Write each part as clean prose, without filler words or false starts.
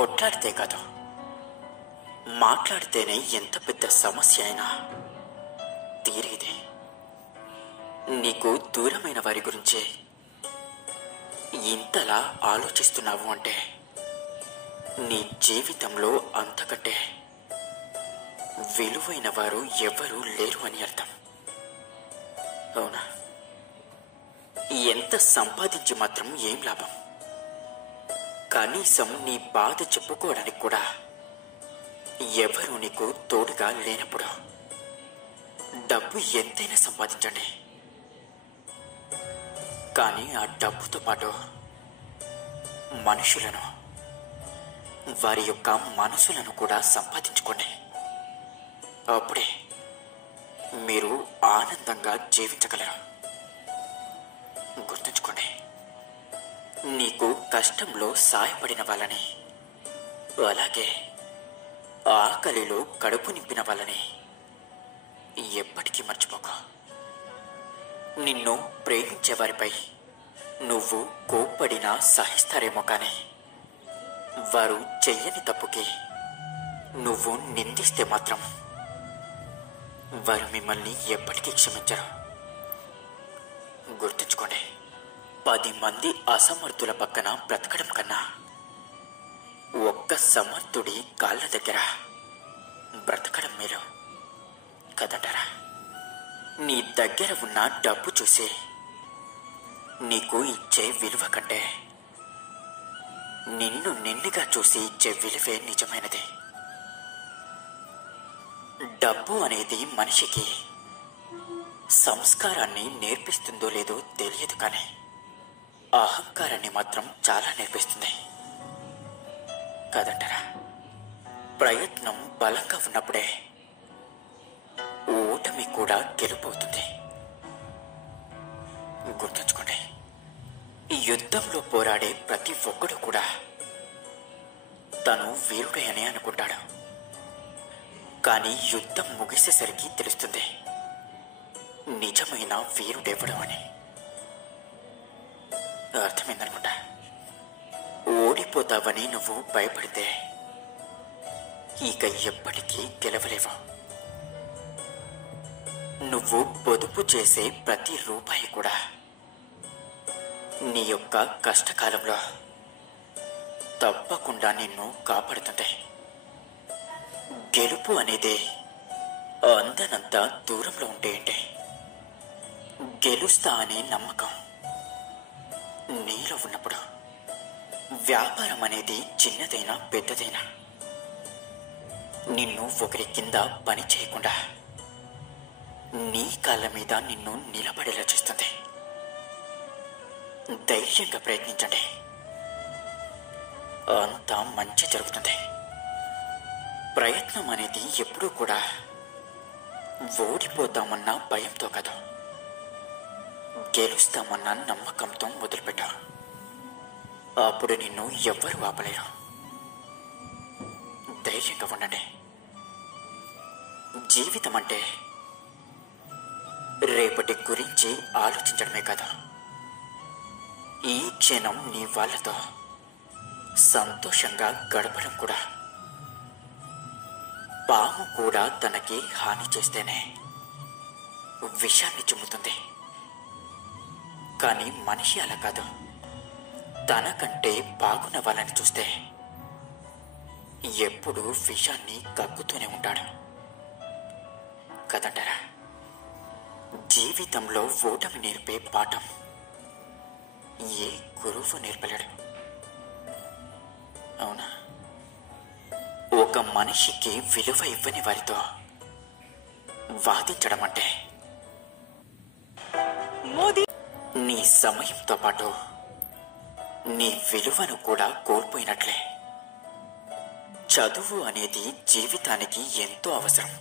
కొట్లాడితే కాదు, మాట్లాడితేనే ఎంత పెద్ద సమస్య అయినా తీరేదే. నీకు దూరమైన వారి గురించే ఇంతలా ఆలోచిస్తున్నావు అంటే నీ జీవితంలో అంతకంటే విలువైన వారు ఎవరూ లేరు అని అర్థం. అవునా? ఎంత సంపాదించి మాత్రం ఏం లాభం? కనీసం నీ బాధ చెప్పుకోవడానికి కూడా ఎవరు నీకు తోడుగా లేనప్పుడు డబ్బు ఎంతైనా సంపాదించండి, కానీ ఆ డబ్బుతో పాటు మనుషులను, వారి యొక్క మనసులను కూడా సంపాదించుకోండి. అప్పుడే మీరు ఆనందంగా జీవించగలరు. గుర్తుంచుకోండి, నీకు కష్టంలో సాయపడిన వాళ్ళని, అలాగే ఆకలిలో కడుపు నింపిన వాళ్ళని ఎప్పటికీ మర్చిపోకు. నిన్ను ప్రేమించే వారిపై నువ్వు కోప్పడినా సహిస్తారేమో, కానీ వారు చెయ్యని తప్పుకి నువ్వు నిందిస్తే మాత్రం వారు మిమ్మల్ని ఎప్పటికీ క్షమించరు. గుర్తుంచుకోండి, 10 మంది అసమర్థుల పక్కన బ్రతకడం కన్నా ఒక్క సమర్థుడి కాళ్ళ దగ్గర బ్రతకడం మేలు కదంటారా? నీ దగ్గర ఉన్న డబ్బు చూసి నీకు ఇచ్చే విలువ కంటే నిన్ను నిండుగా చూసి ఇచ్చే విలువే నిజమైనది. డబ్బు అనేది మనిషికి సంస్కారాన్ని నేర్పిస్తుందో లేదో తెలియదు, కానీ అహంకారాన్ని మాత్రం చాలా నేర్పిస్తుంది కదంటారా? ప్రయత్నం బలంగా ఉన్నప్పుడే ఓటమి కూడా గెలుపవుతుంది. గుర్తుంచుకోండి, ఈ యుద్ధంలో పోరాడే ప్రతి ఒక్కడు కూడా తను వీరుడే అని అనుకుంటాడు, కానీ యుద్ధం ముగిసేసరికి తెలుస్తుంది నిజమైన వీరుడెవడు అని. అర్థమైందనుకుంటా. ఓడిపోతావని నువ్వు భయపడితే ఇక ఎప్పటికీ గెలవలేవు. నువ్వు పొదుపు చేసే ప్రతి రూపాయి కూడా నీ యొక్క కష్టకాలంలో తప్పకుండా నిన్ను కాపాడుతుంది. గెలుపు అనేది అందనంత దూరంలో ఉంటే ఏంటి, గెలుస్తా అనే నమ్మకం నీలో ఉన్నప్పుడు వ్యాపారం అనేది చిన్నదైనా పెద్దదైనా నిన్ను ఒకరి కింద పని చేయకుండా నీ కాళ్ళ మీద నిన్ను నిలబడేలా చేస్తుంది. ధైర్యంగా ప్రయత్నించండి, అంతా మంచి జరుగుతుంది. ప్రయత్నం అనేది ఎప్పుడూ కూడా ఓడిపోతామన్న భయంతో కాదు, గెలుస్తామన్న నమ్మకంతో మొదలుపెట్టా. అప్పుడు నిన్ను ఎవ్వరూ ఆపలేరు. ధైర్యంగా ఉండండి. జీవితం అంటే రేపటి గురించి ఆలోచించడమే కాదు, ఈ క్షణం నీ వాళ్ళతో సంతోషంగా గడపడం కూడా. పాము కూడా తనకి హాని చేస్తేనే విషాన్ని చిమ్ముతుంది, కానీ మనిషి అలా కాదు. తనకంటే బాగున్న వాళ్ళని చూస్తే ఎప్పుడూ విషాన్ని కక్కుతూనే ఉంటాడు కదంటారా? జీవితంలో ఓటమి నేర్పే పాఠం ఏ గురువు నేర్పలేడు. అవునా? ఒక మనిషికి విలువ ఇవ్వని వారితో వాదించడం అంటే నీ సమయంతో పాటు నీ విలువను కూడా కోల్పోయినట్లే. చదువు అనేది జీవితానికి ఎంతో అవసరం,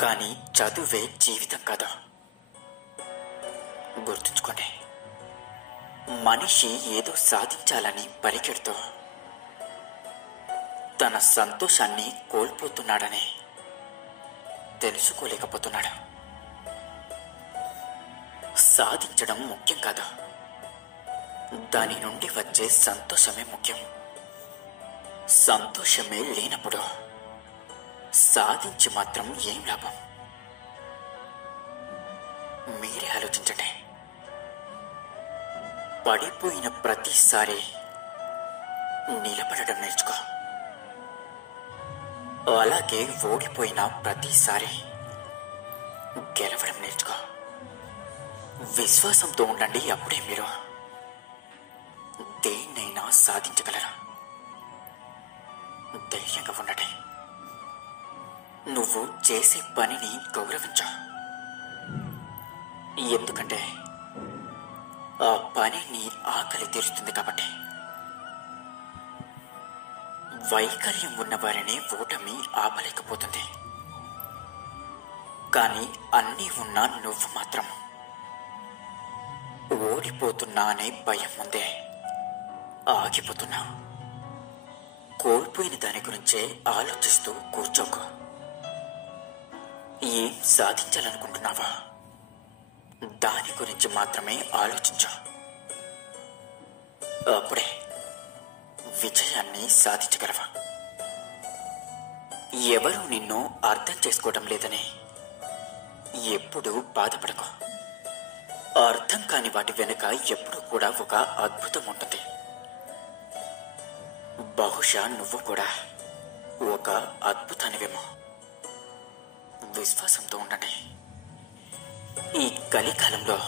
కానీ చదువే జీవితం కాదు. గుర్తుంచుకోండి, మనిషి ఏదో సాధించాలని పరిగెడుతూ తన సంతోషాన్ని కోల్పోతున్నాడని తెలుసుకోలేకపోతున్నాడు. సాధించడం ముఖ్యం కాదు, దాని నుండి వచ్చే సంతోషమే ముఖ్యం. సంతోషమే లేనప్పుడు సాధించి మాత్రం ఏం లాభం? మీరే ఆలోచించండి. పడిపోయిన ప్రతిసారి నిలబడడం నేర్చుకో. అలాగే ఓడిపోయిన ప్రతిసారి గెలవడం నేర్చుకో. విశ్వాసంతో ఉండండి. అప్పుడే మీరు దేన్నైనా సాధించగలరు. ధైర్యంగా ఉండండి. నువ్వు చేసే పనిని గౌరవించు. ఎందుకంటే ఆ పని నీ ఆకలి తీరుస్తుంది కాబట్టి. వైకల్యం ఉన్న వారిని ఓటమి ఆపలేకపోతుంది. కానీ అన్నీ ఉన్నా నువ్వు మాత్రం ఓడిపోతున్నా అనే భయం ముందే ఆగిపోతున్నా. కోల్పోయిన దాని గురించే ఆలోచిస్తూ కూర్చోకు. ఏం సాధించాలనుకుంటున్నావా దాని గురించి మాత్రమే ఆలోచించు. అప్పుడే విజయాన్ని సాధించగలవా. ఎవరూ నిన్ను అర్థం చేసుకోవడం లేదని ఎప్పుడూ బాధపడకు. అర్థం కాని వాటి వెనుక ఎప్పుడూ కూడా ఒక అద్భుతం ఉంటుంది. బహుశా నువ్వు కూడా ఒక అద్భుతానివేమో. విశ్వాసంతో ఉండండి. ఈ కలికాలంలో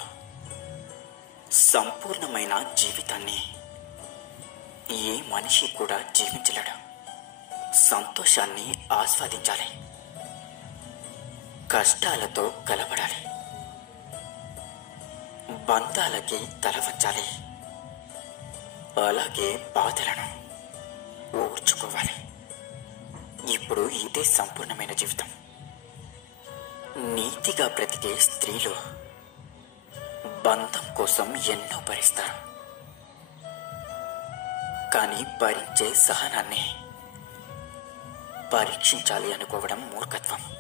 సంపూర్ణమైన జీవితాన్ని ఏ మనిషి కూడా జీవించలేడు. సంతోషాన్ని ఆస్వాదించాలి. కష్టాలతో కలబడాలి. బంధాలకి తల వంచాలి. అలాగే బాధలను ఓర్చుకోవాలి. ఇప్పుడు ఇదే సంపూర్ణమైన జీవితం. నీతిగా బ్రతికే స్త్రీలు బంధం కోసం ఎన్నో భరిస్తారు. కానీ భరించే సహనాన్ని పరీక్షించాలి అనుకోవడం మూర్ఖత్వం.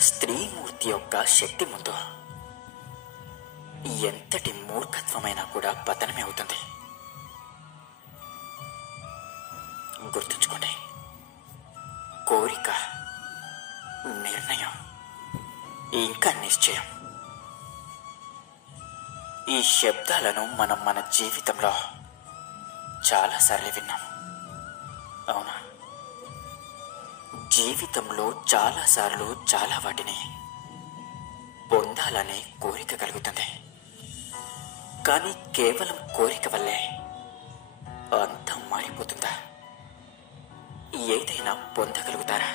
స్త్రీమూర్తి యొక్క శక్తి ముందు ఎంతటి మూర్ఖత్వమైనా కూడా పతనమే అవుతుంది. గుర్తుంచుకోండి. కోరిక, నిర్ణయం, ఇంకా నిశ్చయం, ఈ శబ్దాలను మనం మన జీవితంలో చాలాసార్లు విన్నాం. అవునా? జీవితంలో చాలాసార్లు చాలా వాటిని పొందాలనే కోరిక కలుగుతుంది. కానీ కేవలం కోరిక వల్లే అంతా మారిపోతుందా? ఏదైనా పొందగలుగుతారా?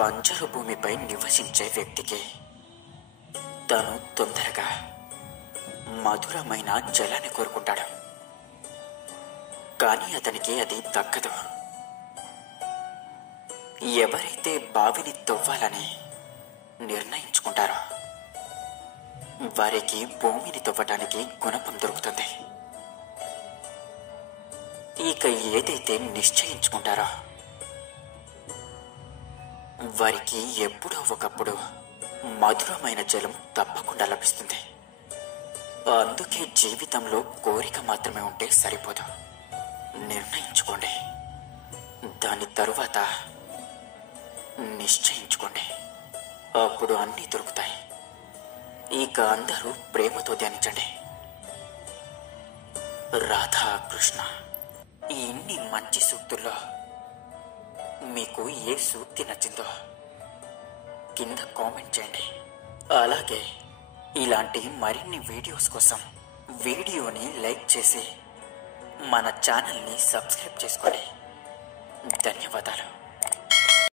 బంజరు భూమిపై నివసించే వ్యక్తికి తను తొందరగా మధురమైన జలాన్ని కోరుకుంటాడు. కానీ అతనికి అది దక్కదు. ఎవరైతే బావిని తవ్వాలని నిర్ణయించుకుంటారో వారికి భూమిని తవ్వటానికి గుణపం దొరుకుతుంది. ఇక ఏదైతే నిశ్చయించుకుంటారో వారికి ఎప్పుడో ఒకప్పుడు మధురమైన జలం తప్పకుండా లభిస్తుంది. అందుకే జీవితంలో కోరిక మాత్రమే ఉంటే సరిపోదు. నిర్ణయించుకోండి. దాని తరువాత నిశ్చయించుకోండి. అప్పుడు అన్నీ దొరుకుతాయి. ఇక అందరూ ప్రేమతో ధ్యానించండి. రాధా కృష్ణ. ఈ ఇన్ని మంచి సూక్తుల్లో మీకు ఏ సూక్తి నచ్చిందో కింద కామెంట్ చేయండి. అలాగే ఇలాంటి మరిన్ని వీడియోస్ కోసం వీడియోని లైక్ చేసి మన ఛానల్ని సబ్స్క్రైబ్ చేసుకోండి. ధన్యవాదాలు.